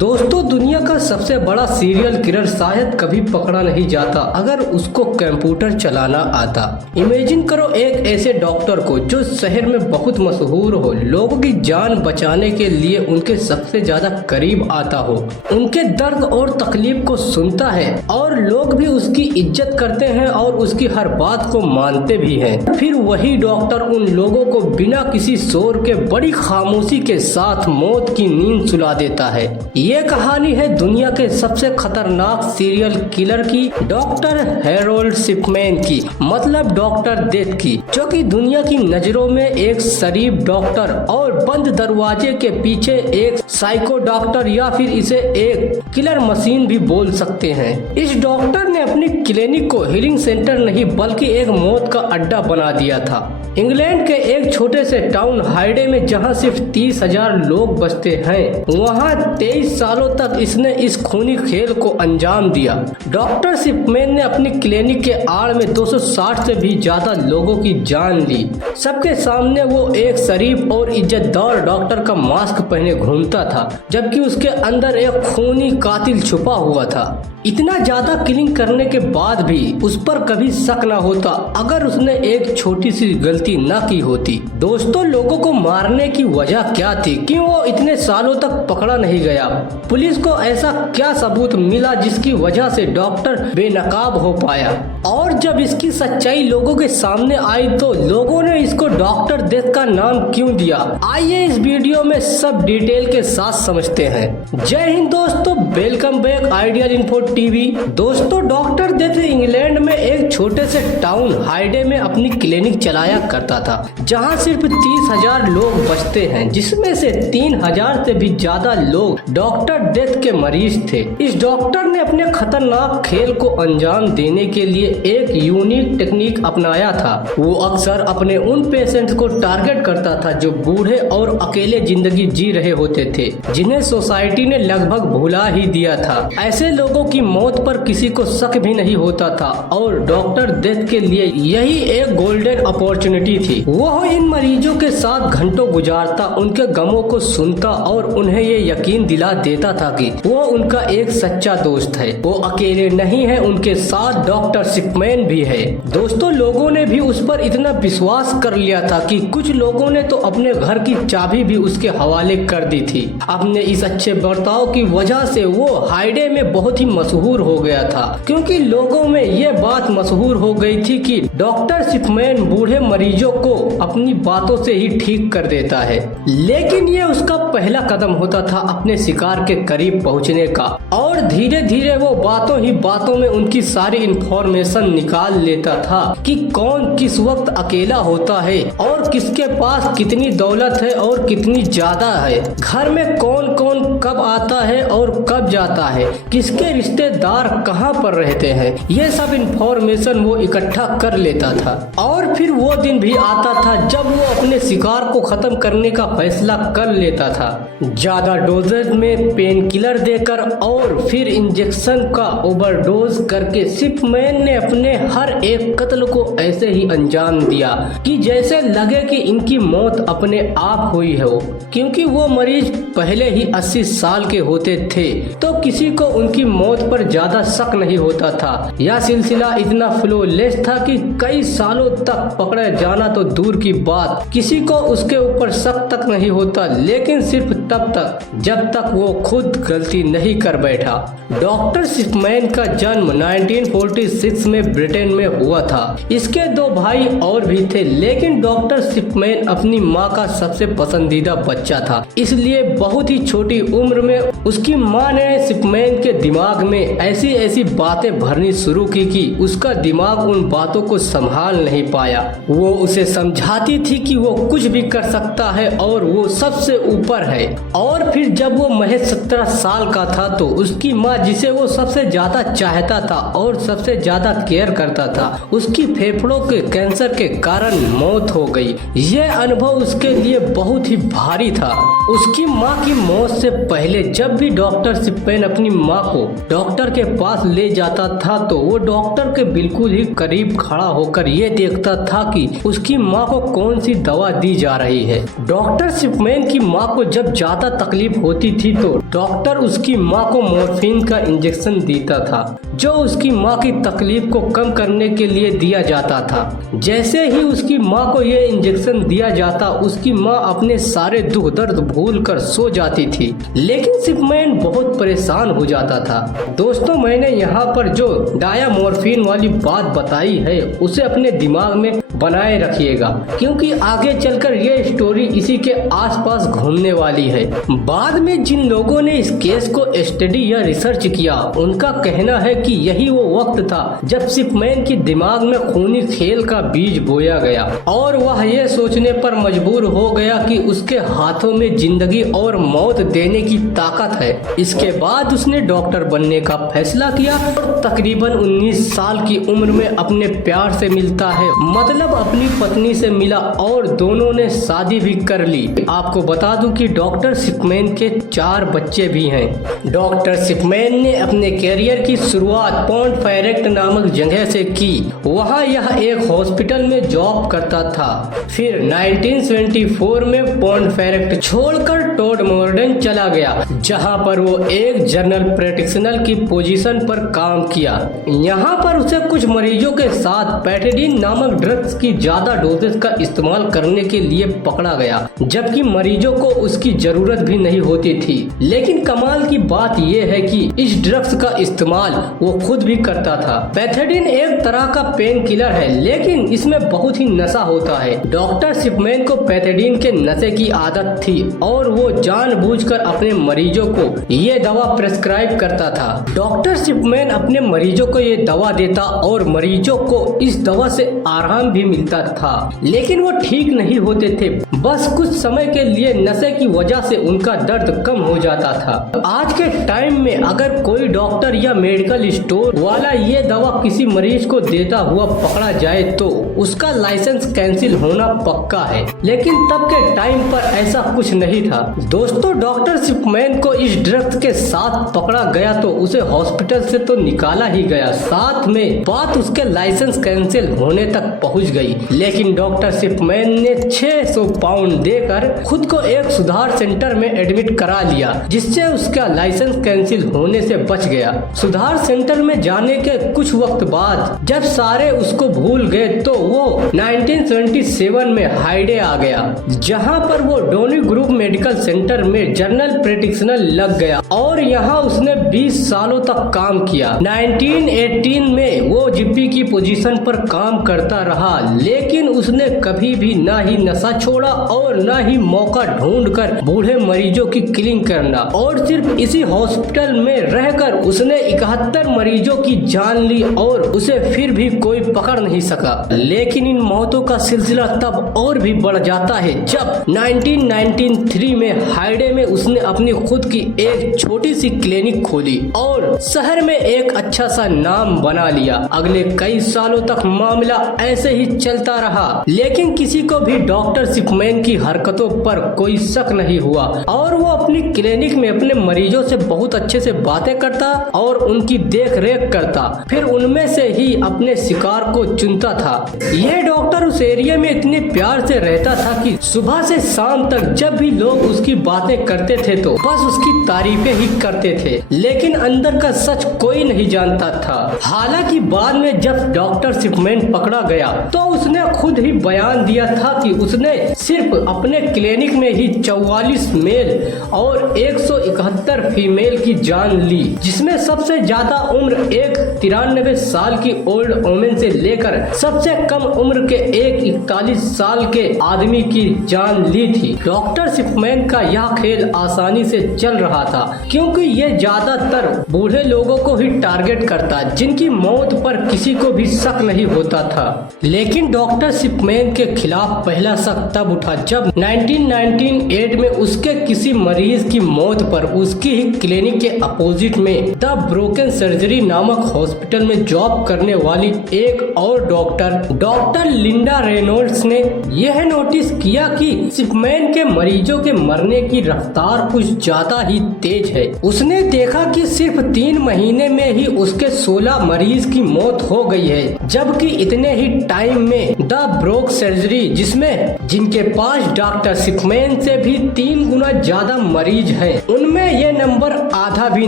दोस्तों, दुनिया का सबसे बड़ा सीरियल किलर शायद कभी पकड़ा नहीं जाता अगर उसको कंप्यूटर चलाना आता। इमेजिन करो एक ऐसे डॉक्टर को जो शहर में बहुत मशहूर हो, लोगों की जान बचाने के लिए उनके सबसे ज्यादा करीब आता हो, उनके दर्द और तकलीफ को सुनता है और लोग भी उसकी इज्जत करते हैं और उसकी हर बात को मानते भी हैं। फिर वही डॉक्टर उन लोगों को बिना किसी शोर के बड़ी खामोशी के साथ मौत की नींद सुला देता है। ये कहानी है दुनिया के सबसे खतरनाक सीरियल किलर की, डॉक्टर हैरोल्ड शिपमैन की, मतलब डॉक्टर डेथ की, जो कि दुनिया की नजरों में एक शरीफ डॉक्टर और बंद दरवाजे के पीछे एक साइको डॉक्टर या फिर इसे एक किलर मशीन भी बोल सकते हैं। इस डॉक्टर ने अपनी क्लिनिक को हीलिंग सेंटर नहीं बल्कि एक मौत का अड्डा बना दिया था। इंग्लैंड के एक छोटे से टाउन हाइडे में जहां सिर्फ 30,000 लोग बसते हैं, वहां 23 सालों तक इसने इस खूनी खेल को अंजाम दिया। डॉक्टर शिपमैन ने अपनी क्लिनिक के आड़ में 260 से भी ज्यादा लोगों की जान ली। सबके सामने वो एक शरीफ और इज्जतदार डॉक्टर का मास्क पहने घूमता था, जबकि उसके अंदर एक खूनी कातिल छुपा हुआ था। इतना ज्यादा किलिंग करने के बाद भी उस पर कभी शक न होता अगर उसने एक छोटी सी गलती न की होती। दोस्तों, लोगों को मारने की वजह क्या थी? क्यों वो इतने सालों तक पकड़ा नहीं गया? पुलिस को ऐसा क्या सबूत मिला जिसकी वजह से डॉक्टर बेनकाब हो पाया? और जब इसकी सच्चाई लोगों के सामने आई तो लोगों ने इसको डॉक्टर डेथ का नाम क्यों दिया? आइए इस वीडियो में सब डिटेल के साथ समझते हैं। जय हिंद दोस्तों, welcome back ideal info TV. दोस्तों, डॉक्टर डेथ इंग्लैंड में एक छोटे से टाउन हाइडे में अपनी क्लिनिक चलाया करता था, जहां सिर्फ 30,000 लोग बसते हैं, जिसमें से 3,000 से भी ज्यादा लोग डॉक्टर डेथ के मरीज थे। इस डॉक्टर ने अपने खतरनाक खेल को अंजाम देने के लिए एक यूनिक टेक्निक अपनाया था। वो अक्सर अपने उन पेशेंट्स को टारगेट करता था जो बूढ़े और अकेले जिंदगी जी रहे होते थे, जिन्हें सोसाइटी ने लगभग भुला ही दिया था। ऐसे लोगों की मौत पर किसी को शक भी नहीं होता था और डॉक्टर डेथ के लिए यही एक गोल्डन अपॉर्चुनिटी थी। वो इन मरीजों के साथ घंटों गुजारता, उनके गमों को सुनता और उन्हें ये यकीन दिला देता था कि वो उनका एक सच्चा दोस्त है। वो अकेले नहीं है, उनके साथ डॉक्टर शिपमैन भी है। दोस्तों, लोगों ने भी उस पर इतना विश्वास कर लिया था कि कुछ लोगों ने तो अपने घर की चाबी भी उसके हवाले कर दी थी। अपने इस अच्छे बर्ताव की वजह से वो हाइडे में बहुत ही मशहूर हो गया था, क्योंकि लोगों में ये बात मशहूर हो गई थी कि डॉक्टर शिपमैन बूढ़े मरीजों को अपनी बातों से ही ठीक कर देता है। लेकिन ये उसका पहला कदम होता था अपने शिकार के करीब पहुंचने का, और धीरे धीरे वो बातों ही बातों में उनकी सारी इंफॉर्मेशन निकाल लेता था कि कौन किस वक्त अकेला होता है और किसके पास कितनी दौलत है और कितनी ज्यादा है, घर में कौन कौन कब आता है और कब जाता है, किसके रिश्तेदार कहाँ पर रहते हैं। ये सब इंफॉर्मेशन वो इकट्ठा कर लेता था। और फिर वो दिन भी आता था जब वो अपने शिकार को खत्म करने का फैसला कर लेता था। ज्यादा डोजेज में पेन किलर देकर और फिर इंजेक्शन का ओवरडोज करके शिपमैन ने अपने हर एक कत्ल को ऐसे ही अंजाम दिया कि जैसे लगे कि इनकी मौत अपने आप हुई हो, क्योंकि वो मरीज पहले ही 80 साल के होते थे तो किसी को उनकी मौत पर ज्यादा शक नहीं होता था। यह सिलसिला इतना फ्लोलेस था कि कई सालों तक पकड़े जाना तो दूर की बात, किसी को उसके ऊपर शक तक नहीं होता, लेकिन सिर्फ तब तक जब तक वो खुद गलती नहीं कर बैठा। डॉक्टर शिपमैन का जन्म 1946 में ब्रिटेन में हुआ था। इसके 2 भाई और भी थे, लेकिन डॉक्टर शिपमैन अपनी माँ का सबसे पसंदीदा बच्चा था, इसलिए बहुत ही छोटी उम्र में उसकी माँ ने शिपमैन के दिमाग में ऐसी ऐसी बातें भरनी शुरू की कि उसका दिमाग उन बातों को संभाल नहीं पाया। वो उसे समझाती थी कि वो कुछ भी कर सकता है और वो सबसे ऊपर है। और फिर जब वो महज 17 साल का था तो उसकी माँ, जिसे वो सबसे ज्यादा चाहता था और सबसे ज्यादा केयर करता था, उसकी फेफड़ों के कैंसर के कारण मौत हो गई। ये अनुभव उसके लिए बहुत ही भारी था। उसकी माँ की मौत से पहले जब भी डॉक्टर सिपमैन अपनी माँ को डॉक्टर के पास ले जाता था तो वो डॉक्टर के बिल्कुल ही करीब खड़ा होकर ये देखता था कि उसकी माँ को कौन सी दवा दी जा रही है। डॉक्टर सिपमैन की माँ को जब ज्यादा तकलीफ होती थी तो डॉक्टर उसकी माँ को मॉर्फिन का इंजेक्शन देता था, जो उसकी माँ की तकलीफ को कम करने के लिए दिया जाता था। जैसे ही उसकी माँ को ये इंजेक्शन दिया जाता, उसकी माँ अपने सारे दुख दर्द भूल कर सो जाती थी, लेकिन सिपमैन बहुत परेशान हो जाता था। दोस्तों, मैंने यहाँ पर जो डायामॉर्फिन वाली बात बताई है उसे अपने दिमाग में बनाए रखिएगा, क्योंकि आगे चलकर ये स्टोरी इसी के आसपास घूमने वाली है। बाद में जिन लोगों ने इस केस को स्टडी या रिसर्च किया, उनका कहना है कि यही वो वक्त था जब सिपमैन की दिमाग में खूनी खेल का बीज बोया गया और वह ये सोचने पर मजबूर हो गया कि उसके हाथों में जिंदगी और मौत देने की ताकत है। इसके बाद उसने डॉक्टर बनने का फैसला किया और तकरीबन 19 साल की उम्र में अपने प्यार से मिलता है, मतलब अपनी पत्नी से मिला और दोनों ने शादी भी कर ली। आपको बता दूं कि डॉक्टर सिपमैन के 4 बच्चे भी हैं। डॉक्टर सिपमैन ने अपने कैरियर की शुरुआत पोंटफेरेक्ट नामक जगह से की। वहां यह एक हॉस्पिटल में जॉब करता था। फिर 1974 में पोंटफेरेक्ट छोड़कर टोडमोर्डन चला गया, जहां पर वो एक जनरल प्रैक्टिशनर की पोजीशन पर काम किया। यहाँ पर उसे कुछ मरीजों के साथ पैथेडीन नामक ड्रग्स की ज्यादा डोजेस का इस्तेमाल करने के लिए पकड़ा गया, जबकि मरीजों को उसकी जरूरत भी नहीं होती थी। लेकिन कमाल की बात यह है कि इस ड्रग्स का इस्तेमाल वो खुद भी करता था। पैथेडीन एक तरह का पेन किलर है, लेकिन इसमें बहुत ही नशा होता है। डॉक्टर सिपमैन को पैथेडीन के नशे की आदत थी और वो जानबूझकर अपने मरीजों को ये दवा प्रेस्क्राइब करता था। डॉक्टर सिपमैन अपने मरीजों को ये दवा देता और मरीजों को इस दवा से आराम भी मिलता था, लेकिन वो ठीक नहीं होते थे। बस कुछ समय के लिए नशे की वजह से उनका दर्द कम हो जाता था। आज के टाइम में अगर कोई डॉक्टर या मेडिकल स्टोर वाला ये दवा किसी मरीज को देता हुआ पकड़ा जाए तो उसका लाइसेंस कैंसिल होना पक्का है, लेकिन तब के टाइम पर ऐसा कुछ नहीं था। दोस्तों, डॉक्टर सिपमैन को इस ड्रग्स के साथ पकड़ा गया तो उसे हॉस्पिटल से तो निकाला ही गया, साथ में बात उसके लाइसेंस कैंसिल होने तक पहुंच गई। लेकिन डॉक्टर सिपमैन ने 600 पाउंड देकर खुद को एक सुधार सेंटर में एडमिट करा लिया, जिससे उसका लाइसेंस कैंसिल होने से बच गया। सुधार सेंटर में जाने के कुछ वक्त बाद जब सारे उसको भूल गए तो वो 1977 में हाइडे आ गया, जहां पर वो डोनी ग्रुप मेडिकल सेंटर में जनरल प्रैक्टिशनर लग गया और यहाँ उसने 20 सालों तक काम किया। 1918 में वो जीपी की पोजीशन पर काम करता रहा, लेकिन उसने कभी भी ना ही नशा छोड़ा और ना ही मौका ढूंढकर बूढ़े मरीजों की किलिंग करना, और सिर्फ इसी हॉस्पिटल में रहकर उसने 71 मरीजों की जान ली और उसे फिर भी कोई पकड़ नहीं सका। लेकिन इन मौतों का सिलसिला तब और भी बढ़ जाता है जब 1993 में हाइडे में उसने अपनी खुद की एक छोटी सी क्लिनिक खोली और शहर में एक अच्छा सा नाम बना लिया। अगले कई सालों तक मामला ऐसे ही चलता रहा, लेकिन किसी को भी डॉक्टर सिपमैन की हरकतों पर कोई शक नहीं हुआ और वो अपनी क्लिनिक में अपने मरीजों से बहुत अच्छे से बातें करता और उनकी देख रेख करता, फिर उनमें से ही अपने शिकार को चुनता था। यह डॉक्टर उस एरिया में इतने प्यार से रहता था कि सुबह से शाम तक जब भी लोग उसकी बातें करते थे तो बस उसकी तारीफें ही करते थे, लेकिन अंदर का सच कोई नहीं जानता था। हालांकि बाद में जब डॉक्टर सिपमैन पकड़ा गया तो उसने खुद ही बयान दिया था कि उसने सिर्फ अपने क्लिनिक में ही 44 मेल और 171 फीमेल की जान ली, जिसमें सबसे ज्यादा उम्र एक 93 साल की ओल्ड वुमेन से लेकर सबसे कम उम्र के एक 41 साल के आदमी की जान ली थी। डॉक्टर सिपमैन का यह खेल आसानी से चल रहा था, क्योंकि ये ज्यादातर बूढ़े लोगों को ही टारगेट करता, जिनकी मौत पर किसी को भी शक नहीं होता था। लेकिन डॉक्टर सिपमैन के खिलाफ पहला शक तब उठा जब 1998 में उसके किसी मरीज की मौत पर उसकी ही क्लिनिक के अपोजिट में द ब्रोकन सर्जरी नामक हॉस्पिटल में जॉब करने वाली एक और डॉक्टर लिंडा रेनॉल्ड्स ने यह नोटिस किया कि सिपमैन के मरीजों मरीजों के मरने की रफ्तार कुछ ज्यादा ही तेज है। उसने देखा कि सिर्फ 3 महीने में ही उसके 16 मरीज की मौत हो गई है, जबकि इतने ही टाइम में द ब्रोक सर्जरी जिनके पास डॉक्टर सिपमैन से भी 3 गुना ज्यादा मरीज हैं, उनमें ये नंबर आधा भी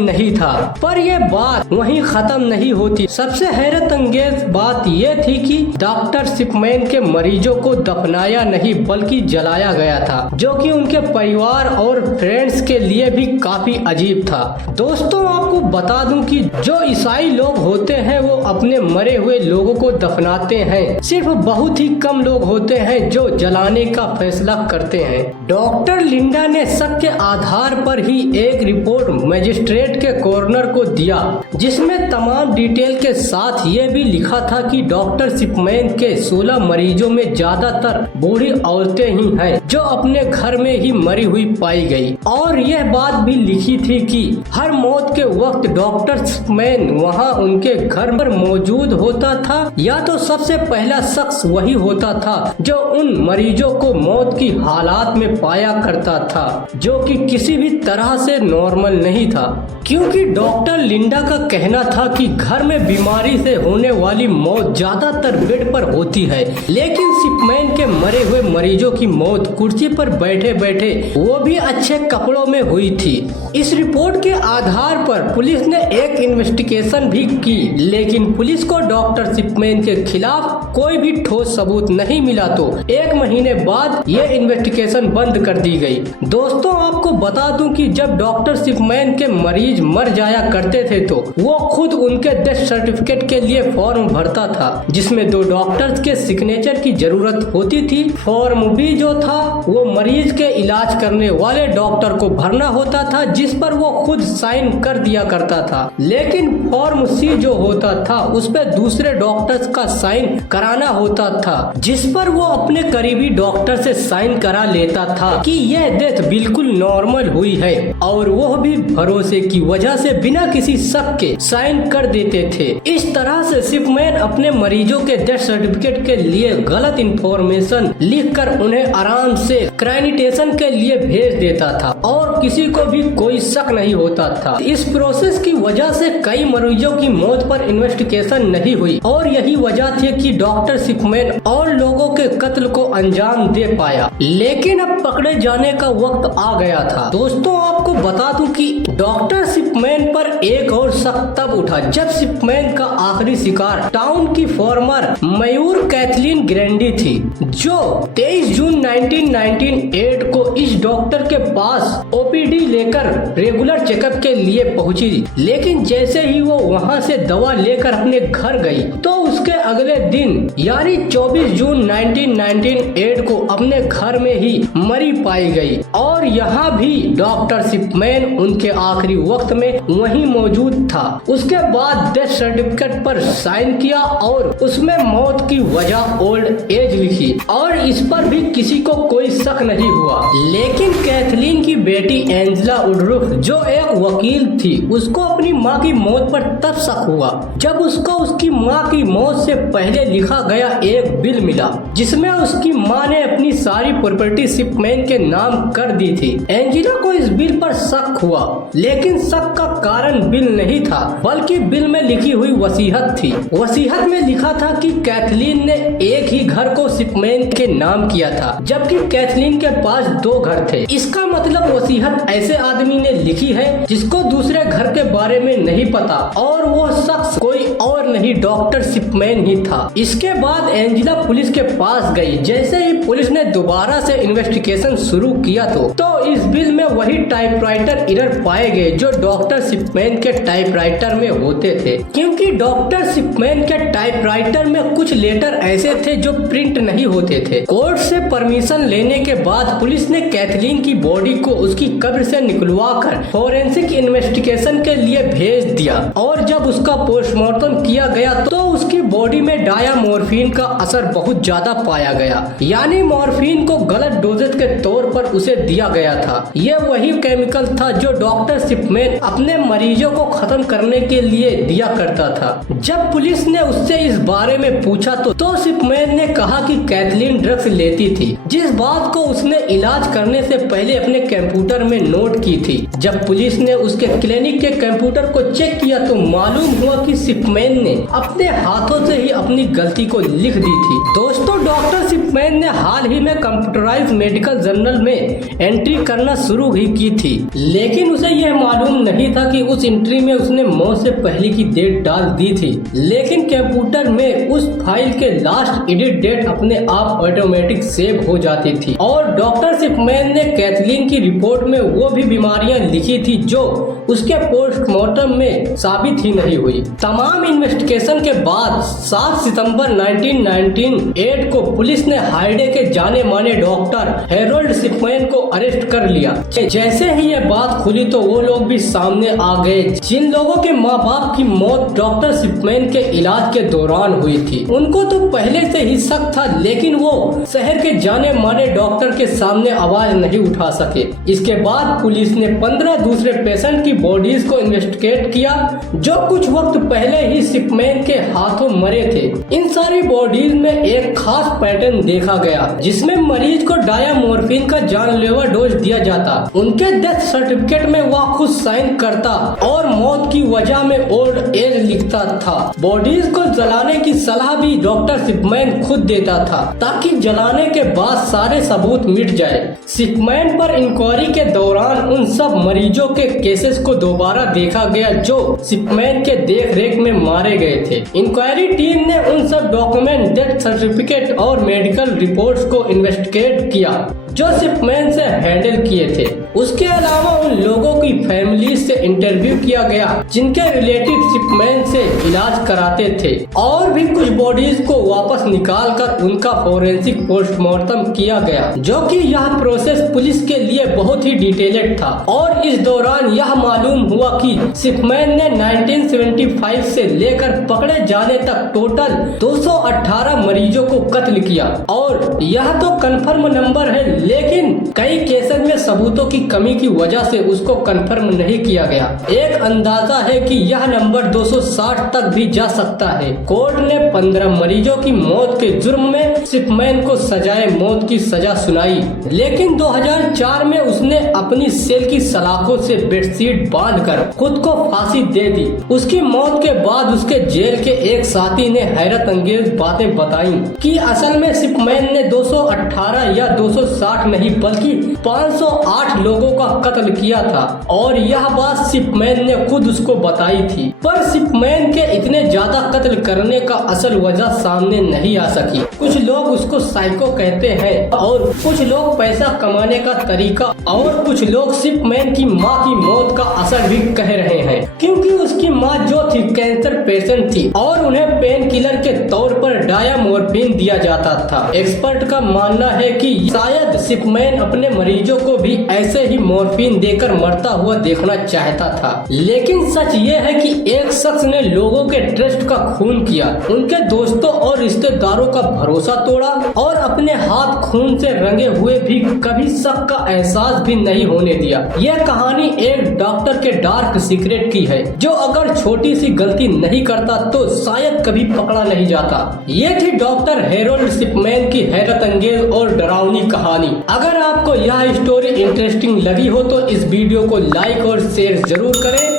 नहीं था। पर यह बात वहीं खत्म नहीं होती। सबसे हैरत अंगेज बात यह थी कि डॉक्टर सिपमैन के मरीजों को दफनाया नहीं बल्कि जलाया गया था, जो कि उनके परिवार और फ्रेंड्स के लिए भी काफी अजीब था। दोस्तों, आपको बता दूं कि जो ईसाई लोग होते हैं वो अपने मरे हुए लोगों को दफनाते हैं। सिर्फ बहुत ही कम लोग होते हैं जो जलाने का फैसला करते हैं। डॉक्टर लिंडा ने शक के आधार पर ही एक रिपोर्ट मजिस्ट्रेट के कॉर्नर को दिया, जिसमें तमाम डिटेल के साथ ये भी लिखा था कि डॉक्टर सिपमैन के 16 मरीजों में ज्यादातर बूढ़ी औरतें ही हैं जो अपने घर में ही मरी हुई पाई गई। और यह बात भी लिखी थी कि हर मौत के वक्त डॉक्टर सिपमैन वहां उनके घर पर मौजूद होता था, या तो सबसे पहला शख्स वही होता था जो उन मरीजों को मौत की हालात में पाया करता था, जो कि किसी भी तरह से नॉर्मल नहीं था। क्योंकि डॉक्टर लिंडा का कहना था कि घर में बीमारी से होने वाली मौत ज्यादातर बेड पर होती है, लेकिन सिपमैन के मरे हुए मरीजों की मौत कुर्सी पर बैठे बैठे, वो भी अच्छे कपड़ों में हुई थी। इस रिपोर्ट के आधार पर पुलिस ने एक इन्वेस्टिगेशन भी की, लेकिन पुलिस को डॉक्टर सिपमैन के खिलाफ कोई भी ठोस सबूत नहीं मिला, तो 1 महीने बाद ये इन्वेस्टिगेशन बंद कर दी गई। दोस्तों, आपको बता दूं कि जब डॉक्टर सिपमैन के मरीज मर जाया करते थे तो वो खुद उनके डेथ सर्टिफिकेट के लिए फॉर्म भरता था, जिसमें 2 डॉक्टर्स के सिग्नेचर की जरूरत होती थी। फॉर्म बी जो था वो मरीज के इलाज करने वाले डॉक्टर को भरना होता था, जिस पर वो खुद साइन कर दिया करता था। लेकिन फॉर्म सी जो होता था उस पर दूसरे डॉक्टर्स का साइन कराना होता था, जिस पर वो अपने करीबी डॉक्टर से साइन करा लेता था कि यह डेथ बिल्कुल नॉर्मल हुई है, और वो भी भरोसे की वजह से बिना किसी शक के साइन कर देते थे। इस तरह से सिपमैन अपने मरीजों के डेथ सर्टिफिकेट के लिए गलत इंफॉर्मेशन लिखकर उन्हें आराम से क्राइनिटेशन के लिए भेज देता था, और किसी को भी कोई शक नहीं होता था। इस प्रोसेस की वजह से कई मरीजों की मौत पर इन्वेस्टिगेशन नहीं हुई, और यही वजह थी कि डॉक्टर सिपमैन और लोगों के कत्ल को अंजाम दे पाया। लेकिन अब पकड़े जाने का वक्त आ गया था। दोस्तों, आपको बता दूं कि डॉक्टर सिपमैन पर एक और शक तब उठा जब सिपमैन का आखिरी शिकार टाउन की फॉर्मर मयूर कैथलीन ग्रैंडी थी, जो 23 जून 1998 को इस डॉक्टर के पास ओपीडी लेकर रेगुलर चेकअप के लिए पहुंची। लेकिन जैसे ही वो वहां से दवा लेकर अपने घर गई तो उसके अगले दिन यानी 24 जून 1998 को अपने घर में ही मरी पाई गई। और यहाँ भी डॉक्टर सिपमैन उनके आखिरी वक्त में वहीं मौजूद था। उसके बाद डेथ सर्टिफिकेट पर साइन किया और उसमें मौत की वजह ओल्ड एज लिखी, और इस पर भी किसी को कोई शक नहीं हुआ। लेकिन कैथलीन की बेटी एंजेला वुडरूफ, जो एक वकील थी, उसको अपनी माँ की मौत पर तब शक हुआ जब उसको उसकी माँ की मौत से पहले लिखा गया एक बिल मिला, जिसमें उसकी माँ ने अपनी सारी प्रॉपर्टी सिपमैन के नाम कर दी थी। एंजेला को इस बिल पर शक हुआ, लेकिन शक का कारण बिल नहीं था, बल्कि बिल में लिखी हुई वसीयत थी। वसीयत में लिखा था कि कैथलीन ने एक ही घर को सिपमैन के नाम किया था, जबकि कैथलीन के पास 2 घर थे। इसका मतलब वसीयत ऐसे आदमी ने लिखी है जिसको दूसरे घर के बारे में नहीं पता, और वो शख्स कोई और नहीं डॉक्टर सिपमैन ही था। इसके बाद एंजेला पुलिस के पास गई। जैसे ही पुलिस ने दोबारा से इन्वेस्टिगेशन शुरू किया तो इस बिल में वही टाइपराइटर एरर पाए गए जो डॉक्टर सिपमैन के टाइपराइटर में होते थे, क्योंकि डॉक्टर सिपमैन के टाइपराइटर में कुछ लेटर ऐसे थे जो प्रिंट नहीं होते थे। कोर्ट से परमिशन लेने के बाद पुलिस ने कैथलीन की बॉडी को उसकी कब्र से निकलवाकर फोरेंसिक इन्वेस्टिगेशन के लिए भेज दिया, और जब उसका पोस्टमार्टम किया गया तो उसकी बॉडी में डायामोर्फिन का असर बहुत ज्यादा पाया गया, यानी मॉर्फिन को गलत डोजेज के तौर पर उसे दिया गया था। यह वही केमिकल था जो डॉक्टर सिपमैन अपने मरीजों को खत्म खत्म करने के लिए दिया करता था। जब पुलिस ने उससे इस बारे में पूछा तो सिपमैन ने कहा कि कैथलीन ड्रग्स लेती थी, जिस बात को उसने इलाज करने से पहले अपने कंप्यूटर में नोट की थी। जब पुलिस ने उसके क्लिनिक के कंप्यूटर को चेक किया तो मालूम हुआ कि सिपमैन ने अपने हाथों से ही अपनी गलती को लिख दी थी। दोस्तों, डॉक्टर सिपमैन ने हाल ही में कंप्यूटराइज मेडिकल जर्नल में एंट्री करना शुरू ही की थी, लेकिन उसे यह मालूम नहीं था कि उस एंट्री में उसने मौत से पहले की डेट डाल दी थी। लेकिन कंप्यूटर में उस फाइल के लास्ट एडिट डेट अपने आप ऑटोमेटिक सेव हो जाती थी और डॉक्टर सिपमैन ने कैथलीन की रिपोर्ट में वो भी बीमारियां लिखी थी जो उसके पोस्टमार्टम में साबित ही नहीं हुई। तमाम इन्वेस्टिगेशन के बाद 7 सितंबर 1998 को पुलिस ने हाइडे के जाने माने डॉक्टर हेरोल्ड सिपमैन को अरेस्ट कर लिया। जैसे ही ये बात खुली तो वो लोग भी सामने आ गए जिन लोगों के माँ बाप की मौत डॉक्टर सिपमैन के इलाज के दौरान हुई थी। उनको तो पहले से ही शक था, लेकिन वो शहर के जाने माने डॉक्टर के सामने आवाज नहीं उठा सके। इसके बाद पुलिस ने 15 दूसरे पेशेंट की बॉडीज को इन्वेस्टिगेट किया जो कुछ वक्त पहले ही सिपमैन के हाथों मरे थे। इन सारी बॉडीज में एक खास पैटर्न देखा गया जिसमें मरीज को डायामोर्फिन का जानलेवा डोज दिया जाता, उनके डेथ सर्टिफिकेट में वह खुद साइन करता और मौत की वजह में ओल्ड एज लिखता था। बॉडीज को जलाने की सलाह भी डॉक्टर सिपमैन खुद देता था ताकि जलाने के बाद सारे सबूत मिट जाए। सिपमैन पर इंक्वायरी के दौरान उन सब मरीजों के केसेस को दोबारा देखा गया जो सिपमैन के देख रेख में मारे गए थे। इंक्वायरी टीम ने उन सब डॉक्यूमेंट, डेथ सर्टिफिकेट और मेडिकल रिपोर्ट्स को इन्वेस्टिगेट किया जो सिपमैन से हैंडल किए थे। उसके अलावा उन लोगों की फैमिली से इंटरव्यू किया गया जिनके रिलेटिव सिपमैन से इलाज कराते थे और भी कुछ बॉडीज को वापस निकाल कर उनका फोरेंसिक पोस्टमार्टम किया गया, जो कि यह प्रोसेस पुलिस के लिए बहुत ही डिटेल्ड था। और इस दौरान यह मालूम हुआ कि सिपमैन ने 1975 से लेकर पकड़े जाने तक टोटल 218 मरीजों को कत्ल किया और यह तो कंफर्म नंबर है, लेकिन कई केसेस में सबूतों की कमी की वजह से उसको कंफर्म नहीं किया गया। एक अंदाजा है कि यह नंबर 260 तक भी जा सकता है। कोर्ट ने 15 मरीजों की मौत के जुर्म में सिपमैन को सजाए मौत की सजा सुनाई, लेकिन 2004 में उसने अपनी सेल की सलाखों से बेडशीट बांधकर खुद को फांसी दे दी। उसकी मौत के बाद उसके जेल के एक साथी ने हैरत अंगेज बातें बताई कि असल में सिपमैन ने 218 या 260 नहीं बल्कि 508 लोगों का कत्ल किया था और यह बात सिपमैन ने खुद उसको बताई थी। पर सिपमैन के इतने ज्यादा कत्ल करने का असल वजह सामने नहीं आ सकी। कुछ लोग उसको साइको कहते हैं और कुछ लोग पैसा कमाने का तरीका और कुछ लोग सिपमैन की माँ की मौत का असर भी कह रहे हैं, क्योंकि उसकी माँ जो थी कैंसर पेशेंट थी और उन्हें पेन किलर के तौर पर डायामोर्फिन दिया जाता था। एक्सपर्ट का मानना है कि शायद सिपमैन अपने मरीजों को भी ऐसे ही मॉर्फिन देकर मरता हुआ देखना चाहता था, लेकिन सच ये है कि एक शख्स ने लोगों के ट्रस्ट का खून किया, उनके दोस्तों और रिश्तेदारों का भरोसा तोड़ा और अपने हाथ खून से रंगे हुए भी कभी शक का एहसास भी नहीं होने दिया। यह कहानी एक डॉक्टर के डार्क सीक्रेट की है जो अगर छोटी सी गलती नहीं करता तो शायद कभी पकड़ा नहीं जाता। ये थी डॉक्टर हेरोल्ड सिपमैन की हैरत अंगेज और डरावनी कहानी। अगर आपको यह स्टोरी इंटरेस्टिंग लगी हो तो इस वीडियो को लाइक और शेयर जरूर करें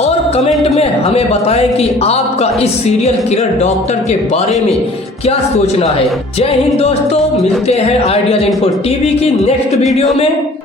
और कमेंट में हमें बताएं कि आपका इस सीरियल किलर डॉक्टर के बारे में क्या सोचना है। जय हिंद दोस्तों, मिलते हैं आइडियल इन्फो टीवी की नेक्स्ट वीडियो में।